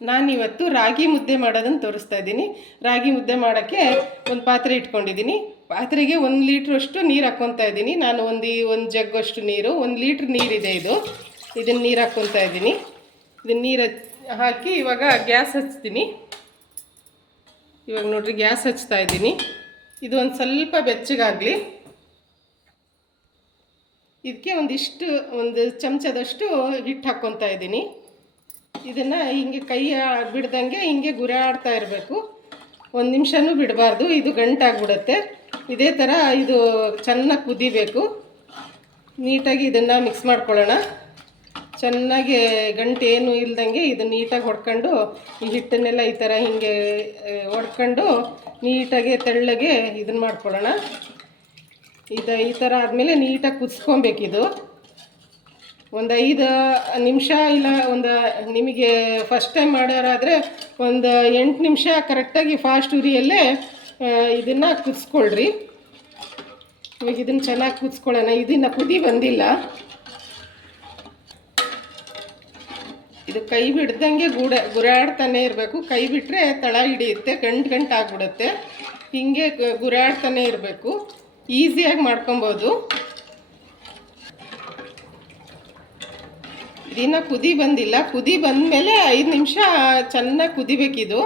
ನಾನಿವತ್ತು ರಾಗಿ ಮುದ್ದೆ ಮಾಡೋದನ್ನು ತೋರಿಸ್ತಾ ಇದ್ದೀನಿ. ರಾಗಿ ಮುದ್ದೆ ಮಾಡೋಕ್ಕೆ ಒಂದು ಪಾತ್ರೆ ಇಟ್ಕೊಂಡಿದ್ದೀನಿ. ಪಾತ್ರೆಗೆ ಒಂದು ಲೀಟ್ರಷ್ಟು ನೀರು ಹಾಕ್ಕೊತಾ ಇದ್ದೀನಿ. ನಾನು ಒಂದು ಒಂದು ಜಗ್ಗಷ್ಟು ನೀರು, ಒಂದು ಲೀಟ್ರ್ ನೀರಿದೆ ಇದು. ಇದನ್ನು ನೀರು ಹಾಕ್ಕೊತಾ ಇದ್ದೀನಿ. ಇದನ್ನು ನೀರು ಹಾಕಿ ಇವಾಗ ಗ್ಯಾಸ್ ಹಚ್ತೀನಿ. ಇವಾಗ ನೋಡ್ರಿ ಗ್ಯಾಸ್ ಹಚ್ತಾ ಇದ್ದೀನಿ. ಇದು ಒಂದು ಸ್ವಲ್ಪ ಬೆಚ್ಚಗಾಗಲಿ. ಇದಕ್ಕೆ ಒಂದಿಷ್ಟು, ಒಂದು ಚಮಚದಷ್ಟು ಹಿಟ್ಟು ಹಾಕ್ಕೊತಾ ಇದ್ದೀನಿ. ಇದನ್ನು ಹಿಂಗೆ ಕೈ ಬಿಡ್ದಂಗೆ ಹಿಂಗೆ ಗುರಾಡ್ತಾ ಇರಬೇಕು. ಒಂದು ನಿಮಿಷನೂ ಬಿಡಬಾರ್ದು, ಇದು ಗಂಟಾಗ್ಬಿಡುತ್ತೆ. ಇದೇ ಥರ ಇದು ಚೆನ್ನಾಗಿ ಕುದಿಬೇಕು. ನೀಟಾಗಿ ಇದನ್ನು ಮಿಕ್ಸ್ ಮಾಡ್ಕೊಳ್ಳೋಣ. ಚೆನ್ನಾಗಿ ಗಂಟು ಏನು ಇಲ್ದಂಗೆ ಇದು ನೀಟಾಗಿ ಹೊಡ್ಕೊಂಡು, ಈ ಹಿಟ್ಟನ್ನೆಲ್ಲ ಈ ಥರ ಹಿಂಗೆ ಹೊಡ್ಕೊಂಡು ನೀಟಾಗಿ ತೆಳ್ಳಗೆ ಇದನ್ನ ಮಾಡ್ಕೊಳ್ಳೋಣ. ಇದು ಈ ಥರ ಆದಮೇಲೆ ನೀಟಾಗಿ ಕುದಿಸ್ಕೊಬೇಕಿದು. ಒಂದು ಐದು ನಿಮಿಷ ಇಲ್ಲ, ಒಂದು ನಿಮಗೆ ಫಸ್ಟ್ ಟೈಮ್ ಮಾಡೋರಾದರೆ ಒಂದು ಎಂಟು ನಿಮಿಷ ಕರೆಕ್ಟಾಗಿ ಫಾಸ್ಟ್ ಉರಿಯಲ್ಲೇ ಇದನ್ನು ಕುದಿಸ್ಕೊಳ್ರಿ. ಇವಾಗ ಇದನ್ನು ಚೆನ್ನಾಗಿ ಕುದಿಸ್ಕೊಳ್ಳೋಣ. ಇದನ್ನು ಕುದಿ ಬಂದಿಲ್ಲ. ಇದು ಕೈ ಬಿಡ್ದಂಗೆ ಗುಡ, ಗುರಾಡ್ತಾನೆ ಇರಬೇಕು. ಕೈ ಬಿಟ್ಟರೆ ತಳ ಹಿಡಿಯುತ್ತೆ, ಗಂಟು ಗಂಟು ಆಗಿಬಿಡುತ್ತೆ. ಹಿಂಗೆ ಗುರಾಡ್ತಾನೆ ಇರಬೇಕು. ಈಸಿಯಾಗಿ ಮಾಡ್ಕೊಬೋದು. ದಿನ ಕುದಿ ಬಂದಿಲ್ಲ. ಕುದಿ ಬಂದಮೇಲೆ ಐದು ನಿಮಿಷ ಚೆನ್ನಾಗಿ ಕುದಿಬೇಕಿದು.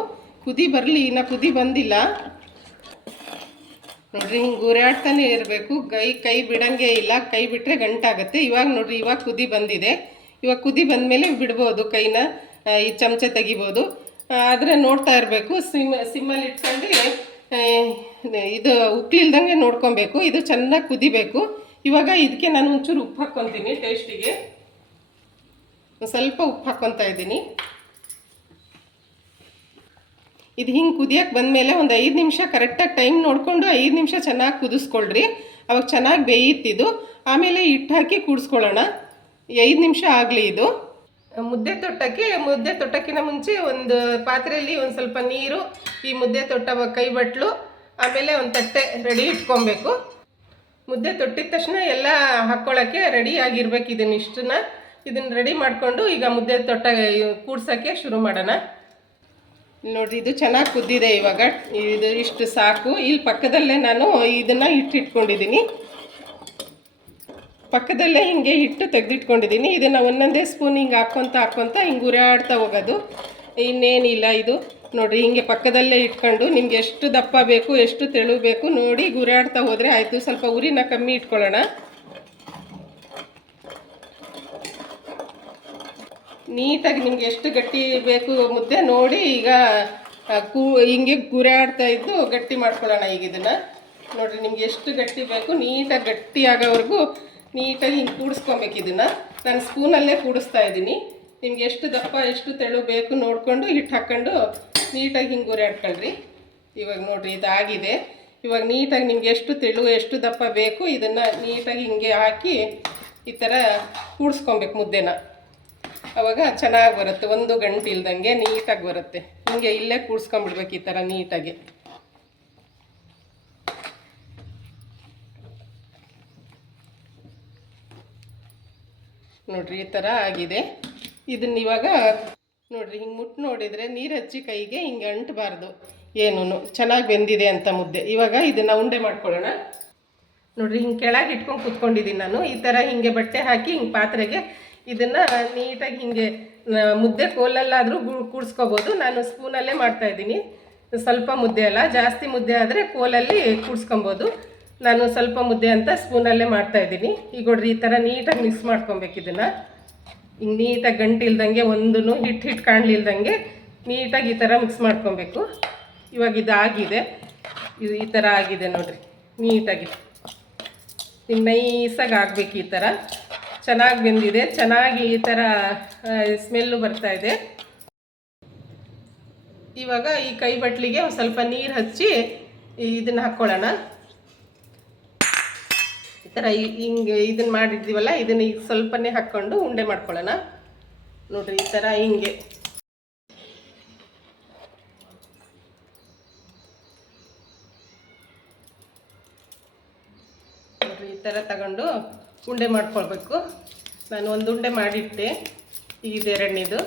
ಕುದಿ ಬರಲಿ, ಇನ್ನು ಕುದಿ ಬಂದಿಲ್ಲ. ನೋಡ್ರಿ, ಹಿಂಗೆ ಗುರಾಡ್ತಾನೆ ಇರಬೇಕು. ಕೈ ಕೈ ಬಿಡಂಗೆ ಇಲ್ಲ. ಕೈ ಬಿಟ್ಟರೆ ಗಂಟಾಗುತ್ತೆ. ಇವಾಗ ನೋಡ್ರಿ, ಇವಾಗ ಕುದಿ ಬಂದಿದೆ. ಇವಾಗ ಕುದಿ ಬಂದಮೇಲೆ ಬಿಡ್ಬೋದು ಕೈನ. ಈ ಚಮಚ ತೆಗಿಬೋದು. ಆದರೆ ನೋಡ್ತಾ ಇರಬೇಕು. ಸಿಮ್, ಸಿಮ್ಮಲ್ಲಿ ಇಟ್ಕೊಂಡು ಇದು ಉಕ್ಲಿಲ್ದಂಗೆ ನೋಡ್ಕೊಬೇಕು. ಇದು ಚೆನ್ನಾಗಿ ಕುದಿಬೇಕು. ಇವಾಗ ಇದಕ್ಕೆ ನಾನು ಒಂಚೂರು ಉಪ್ಪು ಹಾಕ್ಕೊತೀನಿ ಟೇಸ್ಟಿಗೆ. ಸ್ವಲ್ಪ ಉಪ್ಪು ಹಾಕ್ಕೊತಾ ಇದ್ದೀನಿ. ಇದು ಹಿಂಗೆ ಕುದಿಯಕ್ಕೆ ಬಂದಮೇಲೆ ಒಂದು ಐದು ನಿಮಿಷ ಕರೆಕ್ಟಾಗಿ ಟೈಮ್ ನೋಡಿಕೊಂಡು ಐದು ನಿಮಿಷ ಚೆನ್ನಾಗಿ ಕುದಿಸ್ಕೊಳ್ರಿ. ಅವಾಗ ಚೆನ್ನಾಗಿ ಬೇಯುತ್ತಿದ್ದು ಆಮೇಲೆ ಹಿಟ್ಟು ಹಾಕಿ ಕೂಡಿಸ್ಕೊಳ್ಳೋಣ. ಐದು ನಿಮಿಷ ಆಗಲಿ ಇದು. ಮುದ್ದೆ ತೊಟ್ಟಕ್ಕೆ ಮುದ್ದೆ ತೊಟ್ಟಕ್ಕಿಂತ ಮುಂಚೆ ಒಂದು ಪಾತ್ರೆಯಲ್ಲಿ ಒಂದು ಸ್ವಲ್ಪ ನೀರು, ಈ ಮುದ್ದೆ ತೊಟ್ಟ ಕೈ ಬಟ್ಲು ಆಮೇಲೆ ಒಂದು ತಟ್ಟೆ ರೆಡಿ ಇಟ್ಕೊಬೇಕು. ಮುದ್ದೆ ತೊಟ್ಟಿದ ತಕ್ಷಣ ಎಲ್ಲ ಹಾಕ್ಕೊಳ್ಳೋಕ್ಕೆ ರೆಡಿ ಆಗಿರ್ಬೇಕು ಇದನ್ನ ಇಷ್ಟನ್ನ. ಇದನ್ನ ರೆಡಿ ಮಾಡಿಕೊಂಡು ಈಗ ಮುದ್ದೆ ತೊಟ್ಟ ಕೂಡ್ಸೋಕ್ಕೆ ಶುರು ಮಾಡೋಣ. ನೋಡ್ರಿ, ಇದು ಚೆನ್ನಾಗಿ ಕುದ್ದಿದೆ ಇವಾಗ. ಇದು ಇಷ್ಟು ಸಾಕು. ಇಲ್ಲಿ ಪಕ್ಕದಲ್ಲೇ ನಾನು ಇದನ್ನು ಇಟ್ಟಿಟ್ಕೊಂಡಿದ್ದೀನಿ ಪಕ್ಕದಲ್ಲೇ ಹಿಂಗೆ ಹಿಟ್ಟು ತೆಗೆದಿಟ್ಕೊಂಡಿದ್ದೀನಿ. ಇದನ್ನು ಒಂದೊಂದೇ ಸ್ಪೂನ್ ಹಿಂಗೆ ಹಾಕ್ಕೊತ ಹಾಕ್ಕೊತ ಹಿಂಗೆ ಉರಿಯಾಡ್ತಾ ಹೋಗೋದು. ಇನ್ನೇನಿಲ್ಲ ಇದು. ನೋಡಿರಿ, ಹಿಂಗೆ ಪಕ್ಕದಲ್ಲೇ ಇಟ್ಕೊಂಡು ನಿಮ್ಗೆ ಎಷ್ಟು ದಪ್ಪ ಬೇಕು, ಎಷ್ಟು ತೆಳು ಬೇಕು ನೋಡಿ ಗುರಾಡ್ತಾ ಹೋದರೆ ಆಯಿತು. ಸ್ವಲ್ಪ ಉರಿನ ಕಮ್ಮಿ ಇಟ್ಕೊಳ್ಳೋಣ. ನೀಟಾಗಿ ನಿಮ್ಗೆ ಎಷ್ಟು ಗಟ್ಟಿ ಬೇಕು ಮುದ್ದೆ ನೋಡಿ ಈಗ ಕೂ, ಹಿಂಗೆ ಗುರಾಡ್ತಾ ಇದ್ದು ಗಟ್ಟಿ ಮಾಡ್ಕೊಳ್ಳೋಣ ಈಗ ಇದನ್ನು. ನೋಡ್ರಿ, ನಿಮ್ಗೆ ಎಷ್ಟು ಗಟ್ಟಿ ಬೇಕು ನೀಟಾಗಿ ಗಟ್ಟಿ ಆಗೋವರೆಗೂ ನೀಟಾಗಿ ಹಿಂಗೆ ಕೂಡಿಸ್ಕೊಬೇಕು ಇದನ್ನು. ನಾನು ಸ್ಪೂನಲ್ಲೇ ಕೂಡಿಸ್ತಾ ಇದ್ದೀನಿ. ನಿಮ್ಗೆ ಎಷ್ಟು ದಪ್ಪ, ಎಷ್ಟು ತೆಳು ಬೇಕು ನೋಡಿಕೊಂಡು ಹಿಟ್ಟು ಹಾಕ್ಕೊಂಡು ನೀಟಾಗಿ ಹಿಂಗೆ ಗುರಾಡ್ಕೊಳ್ರಿ. ಇವಾಗ ನೋಡಿರಿ, ಇದಾಗಿದೆ. ಇವಾಗ ನೀಟಾಗಿ ನಿಮ್ಗೆ ಎಷ್ಟು ತೆಳು, ಎಷ್ಟು ದಪ್ಪ ಬೇಕು ಇದನ್ನು ನೀಟಾಗಿ ಹಿಂಗೆ ಹಾಕಿ ಈ ಥರ ಕೂಡಿಸ್ಕೊಬೇಕು ಮುದ್ದೆನ. ಅವಾಗ ಚೆನ್ನಾಗಿ ಬರುತ್ತೆ, ಒಂದು ಗಂಟು ಇಲ್ದಂಗೆ ನೀಟಾಗಿ ಬರುತ್ತೆ. ಹಿಂಗೆ ಇಲ್ಲೇ ಕೂಡ್ಸ್ಕೊಂಡ್ಬಿಡ್ಬೇಕು ಈ ಥರ ನೀಟಾಗಿ. ನೋಡ್ರಿ, ಈ ಥರ ಆಗಿದೆ. ಇದನ್ನ ಇವಾಗ ನೋಡ್ರಿ, ಹಿಂಗೆ ಮುಟ್ಟು ನೋಡಿದರೆ ನೀರು ಹಚ್ಚಿ ಕೈಗೆ ಹಿಂಗೆ ಅಂಟಬಾರ್ದು. ಏನೂ ಚೆನ್ನಾಗಿ ಬೆಂದಿದೆ ಅಂತ ಮುದ್ದೆ. ಇವಾಗ ಇದನ್ನು ಉಂಡೆ ಮಾಡ್ಕೊಳ್ಳೋಣ. ನೋಡ್ರಿ, ಹಿಂಗೆ ಕೆಳಗೆ ಇಟ್ಕೊಂಡು ಕೂತ್ಕೊಂಡಿದ್ದೀನಿ ನಾನು. ಈ ಥರ ಹಿಂಗೆ ಬಟ್ಟೆ ಹಾಕಿ ಹಿಂಗೆ ಪಾತ್ರೆಗೆ ಇದನ್ನು ನೀಟಾಗಿ ಹಿಂಗೆ ಮುದ್ದೆ ಕೋಲಲ್ಲಾದರೂ ಕೂಡಿಸ್ಕೋಬೋದು. ನಾನು ಸ್ಪೂನಲ್ಲೇ ಮಾಡ್ತಾ ಇದ್ದೀನಿ. ಸ್ವಲ್ಪ ಮುದ್ದೆ ಅಲ್ಲ, ಜಾಸ್ತಿ ಮುದ್ದೆ ಆದರೆ ಕೋಲಲ್ಲಿ ಕೂಡಿಸ್ಕೊಬೋದು. ನಾನು ಸ್ವಲ್ಪ ಮುದ್ದೆ ಅಂತ ಸ್ಪೂನಲ್ಲೇ ಮಾಡ್ತಾ ಇದ್ದೀನಿ. ಈಗ ನೋಡ್ರಿ, ಈ ಥರ ನೀಟಾಗಿ ಮಿಕ್ಸ್ ಮಾಡ್ಕೊಬೇಕು ಇದನ್ನು. ಹಿಂಗೆ ನೀಟಾಗಿ ಗಂಟು ಇಲ್ದಂಗೆ ಒಂದೂ ಹಿಟ್ಟು ಹಿಟ್ಟು ಕಾಣಲಿಲ್ದಂಗೆ ನೀಟಾಗಿ ಈ ಥರ ಮಿಕ್ಸ್ ಮಾಡ್ಕೊಬೇಕು. ಇವಾಗ ಇದಾಗಿದೆ. ಇದು ಈ ಥರ ಆಗಿದೆ ನೋಡಿರಿ. ನೀಟಾಗಿ. ನೈಸಾಗಿ ಆಗಬೇಕು ಈ ಥರ ಚೆನ್ನಾಗಿ ಬೆಂದಿದೆ. ಚೆನ್ನಾಗಿ ಈ ಥರ ಸ್ಮೆಲ್ಲು ಬರ್ತಾ ಇದೆ. ಇವಾಗ ಈ ಕೈ ಬಟ್ಲಿಗೆ ಒಂದು ಸ್ವಲ್ಪ ನೀರು ಹಚ್ಚಿ ಇದನ್ನು ಹಾಕ್ಕೊಳ್ಳೋಣ ಈ ಥರ ಹಿಂಗೆ ಇದನ್ನು ಮಾಡಿದ್ದೀವಲ್ಲ ಇದನ್ನು ಈಗ ಸ್ವಲ್ಪನೇ ಹಾಕ್ಕೊಂಡು ಉಂಡೆ ಮಾಡ್ಕೊಳ್ಳೋಣ. ನೋಡಿರಿ ಈ ಥರ ಹಿಂಗೆ. ನೋಡಿರಿ ಈ ಥರ ತಗೊಂಡು ಉಂಡೆ ಮಾಡ್ಕೊಳ್ಬೇಕು. ನಾನು ಒಂದು ಉಂಡೆ ಮಾಡಿಟ್ಟೆ. ಇದು ಎರಡನೇದು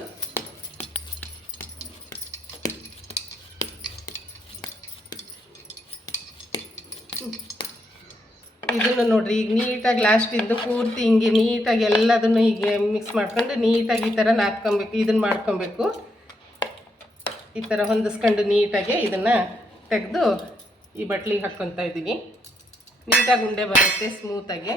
ಇದನ್ನು ನೋಡಿರಿ, ಈಗ ನೀಟಾಗಿ ಲಾಸ್ಟಿಂದು ಪೂರ್ತಿ ಹಿಂಗೆ ನೀಟಾಗಿ ಎಲ್ಲದನ್ನು ಹೀಗೆ ಮಿಕ್ಸ್ ಮಾಡ್ಕೊಂಡು ನೀಟಾಗಿ ಈ ಥರ ನಾದ್ಕೊಬೇಕು ಇದನ್ನು ಮಾಡ್ಕೊಬೇಕು ಈ ಥರ ಹೊಂದಿಸ್ಕೊಂಡು ನೀಟಾಗಿ ಇದನ್ನು ತೆಗೆದು ಈ ಬಟ್ಲಿಗೆ ಹಾಕ್ಕೊತಾ ಇದ್ದೀನಿ. ನೀಟಾಗಿ ಉಂಡೆ ಬರುತ್ತೆ ಸ್ಮೂತಾಗಿ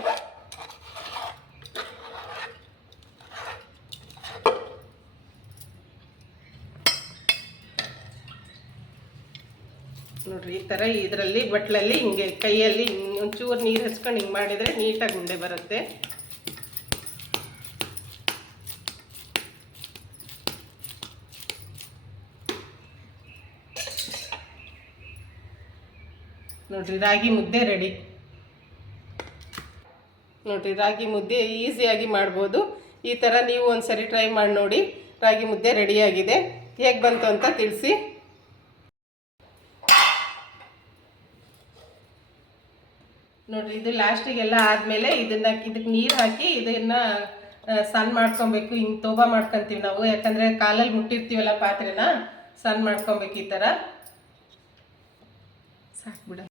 ನೋಡ್ರಿ, ಈ ಥರ ಇದರಲ್ಲಿ, ಬಟ್ಲಲ್ಲಿ ಹಿಂಗೆ ಕೈಯಲ್ಲಿ ಒಂಚೂರು ನೀರು ಹಚ್ಕೊಂಡು ಹಿಂಗೆ ಮಾಡಿದರೆ ನೀಟಾಗಿ ಉಂಡೆ ಬರುತ್ತೆ. ನೋಡ್ರಿ, ರಾಗಿ ಮುದ್ದೆ ರೆಡಿ. ನೋಡ್ರಿ, ರಾಗಿ ಮುದ್ದೆ ಈಸಿಯಾಗಿ ಮಾಡ್ಬೋದು. ಈ ಥರ ನೀವು ಒಂದ್ಸರಿ ಟ್ರೈ ಮಾಡಿ ನೋಡಿ, ರಾಗಿ ಮುದ್ದೆ ರೆಡಿಯಾಗಿದೆ. ಹೇಗೆ ಬಂತು ಅಂತ ತಿಳಿಸಿ. ನೋಡ್ರಿ, ಇದು ಲಾಸ್ಟಿಗೆಲ್ಲ ಆದಮೇಲೆ ಇದನ್ನ ಇದಕ್ಕೆ ನೀರು ಹಾಕಿ ಇದನ್ನ ಸಣ್ಣ ಮಾಡ್ಕೊಬೇಕು. ಹಿಂಗೆ ತೋಬ ಮಾಡ್ಕೊಂತೀವಿ ನಾವು. ಯಾಕಂದರೆ ಕಾಲಲ್ಲಿ ಮುಟ್ಟಿರ್ತೀವಲ್ಲ ಪಾತ್ರೆನ, ಸಣ್ಣ ಮಾಡ್ಕೊಬೇಕು ಈ ಥರ ಸಾಕು ಬಿಡ.